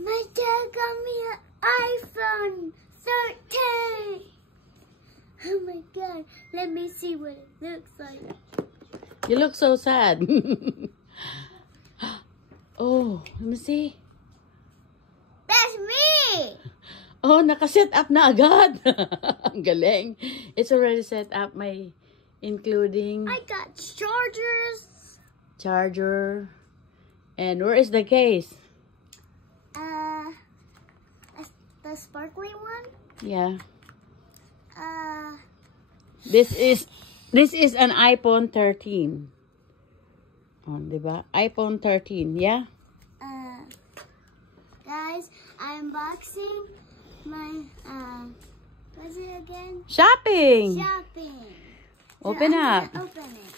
My dad got me an iPhone 13. Oh my god, let me see what it looks like. You look so sad. Oh, let me see. That's me! Oh, naka-set up na agad. Ang galing. It's already set up, including I got chargers. Charger. And where is the case? The sparkly one? Yeah. This is an iPhone 13. Oh, diba? iPhone 13, yeah? Guys, I'm unboxing my, what's it again? Shopping! Shopping. Open up. Open it.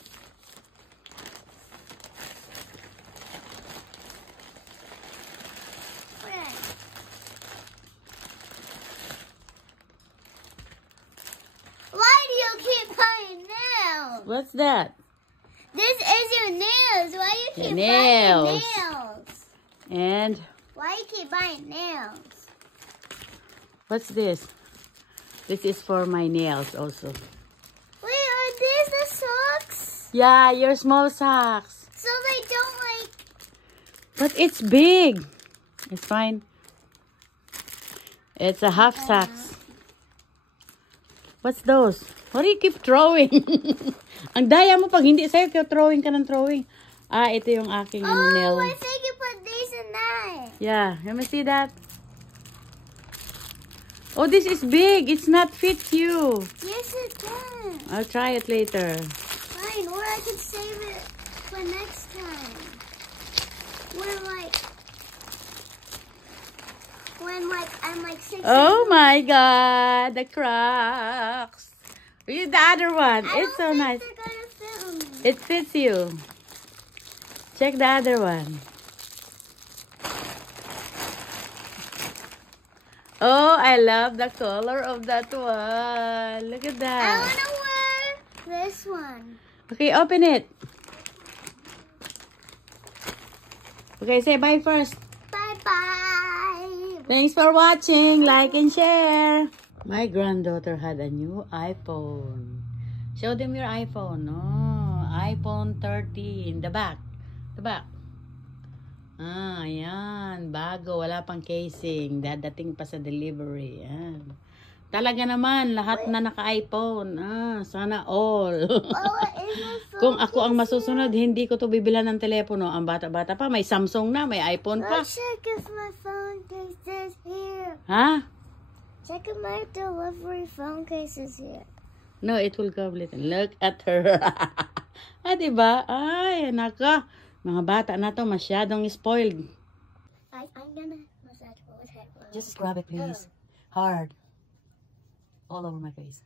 Why do you keep buying nails? What's that? This is your nails. Why you keep nails. buying nails? And Why you keep buying nails? what's this? This is for my nails also. Wait, are these the socks? Yeah, your small socks. So they don't like... But it's big. It's fine. It's a half socks. What's those? What do you keep throwing? Ang daya mo pag hindi sa'yo, throwing ka ng throwing. Ah, ito yung aking nail. I think you put these in that. Yeah, let me see that. Oh, this is big. It's not fit you. Yes, it can. I'll try it later. Fine, or I could save it for next time. When I'm like 6. Oh my God, the Crocs. Read the other one. It's so nice. They're gonna fit me. It fits you. Check the other one. Oh, I love the color of that one. Look at I that. wanna wear this one. Okay, open it. Okay, say bye first. Bye-bye. Thanks for watching. Like and share. My granddaughter had a new iPhone. Show them your iPhone. Oh, iPhone 13. The back. The back. Ah, yan. Bago. Wala pang casing. Dadating pa sa delivery. Yan. Talaga naman. Lahat na naka-iPhone. Ah, sana all. Kung ako ang masusunod, hindi ko to bibilan ng telepono. Ang bata-bata pa. May Samsung na. May iPhone pa. Let's check if my phone case is here. Ha? Check if my delivery phone case is here. No, it will go later. Look at her. Ah, diba? Ay, naka. Mga bata na to, masyadong spoiled. I'm gonna massage my head. Just grab it, please. Hard. All over my face.